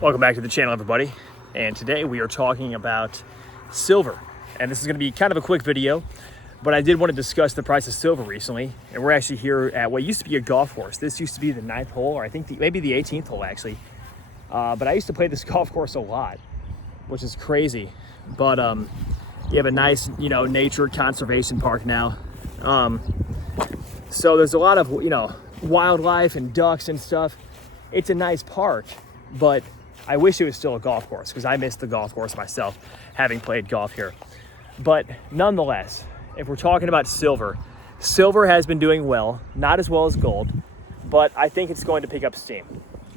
Welcome back to the channel, everybody. And today we are talking about silver. And this is going to be kind of a quick video, but I did want to discuss the price of silver recently. And we're actually here at what used to be a golf course. This used to be the 9th hole, or I think maybe the 18th hole actually. But I used to play this golf course a lot, which is crazy. But you have a nice, nature conservation park now. So there's a lot of, wildlife and ducks and stuff. It's a nice park, but I wish it was still a golf course because I miss the golf course myself, having played golf here. But nonetheless, if we're talking about silver, silver has been doing well, not as well as gold, but I think it's going to pick up steam.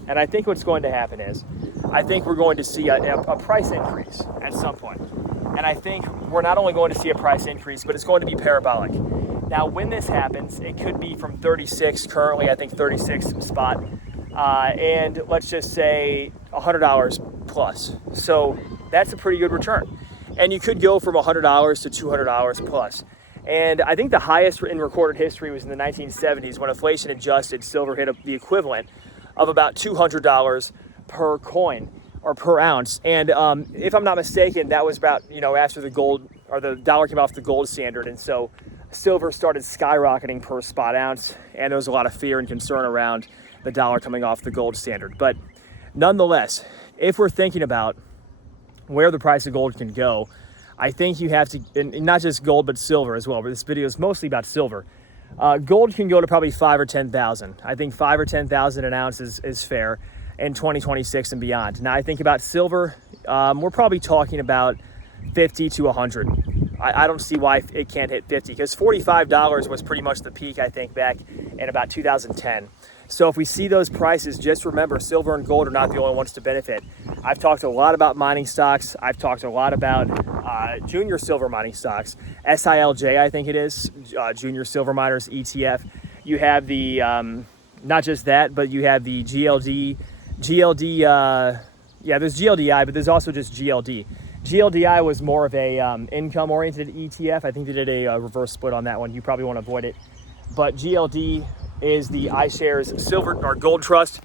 And I think what's going to happen is, I think we're going to see a price increase at some point. And I think we're not only going to see a price increase, but it's going to be parabolic. Now, when this happens, it could be from 36, currently I think 36 spot, and let's just say $100 plus. So that's a pretty good return. And you could go from $100 to $200 plus. And I think the highest in recorded history was in the 1970s when inflation adjusted, silver hit the equivalent of about $200 per coin or per ounce. And if I'm not mistaken, that was about, after the gold or the dollar came off the gold standard. And so silver started skyrocketing per spot ounce. And there was a lot of fear and concern around the dollar coming off the gold standard. But nonetheless, if we're thinking about where the price of gold can go, I think you have to, and not just gold, but silver as well, but this video is mostly about silver. Gold can go to probably 5 or 10,000. I think 5 or 10,000 an ounce is fair in 2026 and beyond. Now I think about silver, we're probably talking about 50 to 100. I don't see why it can't hit 50, because $45 was pretty much the peak, I think, back in about 2010. So if we see those prices, just remember silver and gold are not the only ones to benefit. I've talked a lot about mining stocks. I've talked a lot about junior silver mining stocks. SILJ, I think it is, Junior Silver Miners ETF. You have the, not just that, but you have the GLD, there's GLDI, but there's also just GLD. GLDI was more of a income-oriented ETF. I think they did a reverse split on that one. You probably want to avoid it. But GLD is the iShares Silver or Gold Trust.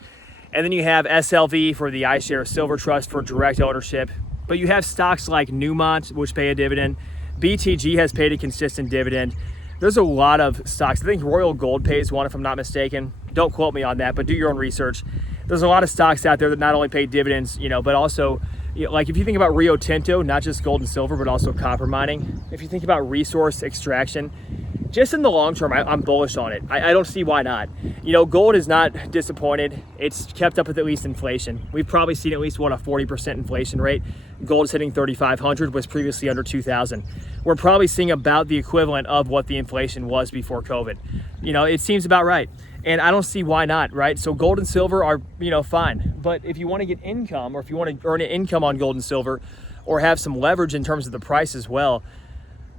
And then you have SLV for the iShares Silver Trust for direct ownership. But you have stocks like Newmont, which pay a dividend. BTG has paid a consistent dividend. There's a lot of stocks. I think Royal Gold pays one, if I'm not mistaken. Don't quote me on that, but do your own research. There's a lot of stocks out there that not only pay dividends, but also, like if you think about Rio Tinto, not just gold and silver, but also copper mining. If you think about resource extraction, just in the long term, I'm bullish on it. I don't see why not. Gold is not disappointed. It's kept up with at least inflation. We've probably seen at least, a 40% inflation rate. Gold is hitting 3,500, was previously under 2,000. We're probably seeing about the equivalent of what the inflation was before COVID. It seems about right. And I don't see why not, right? So gold and silver are, fine. But if you want to get income, or if you want to earn an income on gold and silver, or have some leverage in terms of the price as well,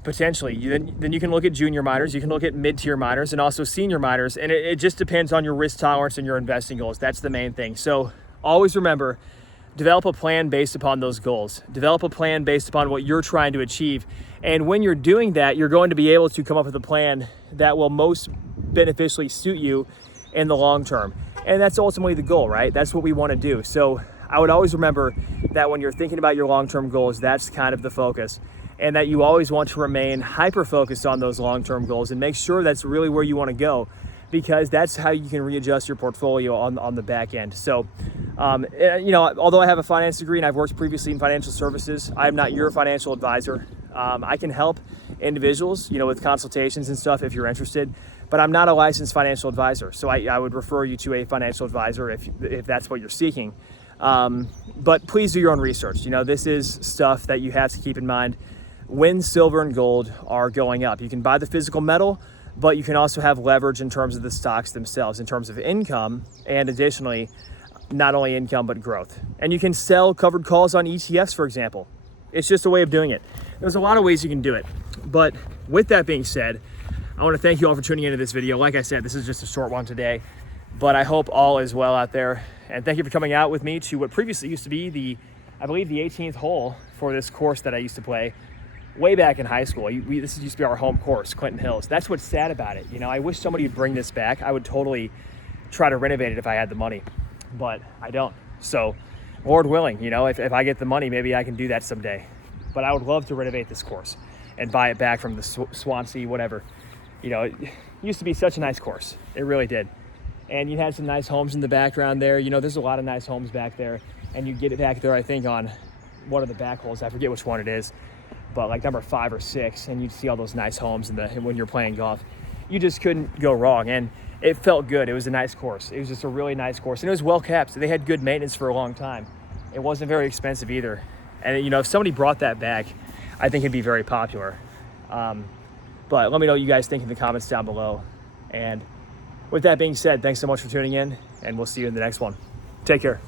potentially, then you can look at junior miners, you can look at mid-tier miners, and also senior miners. And it just depends on your risk tolerance and your investing goals. That's the main thing. So always remember, develop a plan based upon those goals. Develop a plan based upon what you're trying to achieve. And when you're doing that, you're going to be able to come up with a plan that will most beneficially suit you in the long term. And that's ultimately the goal, right? That's what we want to do. So I would always remember that when you're thinking about your long-term goals, that's kind of the focus. And that you always want to remain hyper-focused on those long-term goals and make sure that's really where you want to go, because that's how you can readjust your portfolio on the back end. So, although I have a finance degree and I've worked previously in financial services, I'm not your financial advisor. I can help individuals, with consultations and stuff if you're interested, but I'm not a licensed financial advisor. So I would refer you to a financial advisor if that's what you're seeking. But please do your own research. This is stuff that you have to keep in mind when silver and gold are going up. You can buy the physical metal, but you can also have leverage in terms of the stocks themselves, in terms of income, and additionally, not only income, but growth. And you can sell covered calls on ETFs, for example. It's just a way of doing it. There's a lot of ways you can do it. But with that being said, I want to thank you all for tuning into this video. Like I said, this is just a short one today, but I hope all is well out there. And thank you for coming out with me to what previously used to be I believe the 18th hole for this course that I used to play way back in high school. This used to be our home course, Clinton Hills. That's what's sad about it. I wish somebody would bring this back. I would totally try to renovate it if I had the money, but I don't. So Lord willing, you know, if I get the money, maybe I can do that someday. But I would love to renovate this course and buy it back from the Swansea, whatever. You know, it used to be such a nice course. It really did. And you had some nice homes in the background there. You know, there's a lot of nice homes back there. And you get it back there, I think, on one of the back holes. I forget which one it is, but like number 5 or 6. And you'd see all those nice homes when you're playing golf. You just couldn't go wrong. And it felt good. It was a nice course. It was just a really nice course. And it was well kept. They had good maintenance for a long time. It wasn't very expensive either. And, you know, if somebody brought that back, I think it'd be very popular. But let me know what you guys think in the comments down below. And with that being said, thanks so much for tuning in, and we'll see you in the next one. Take care.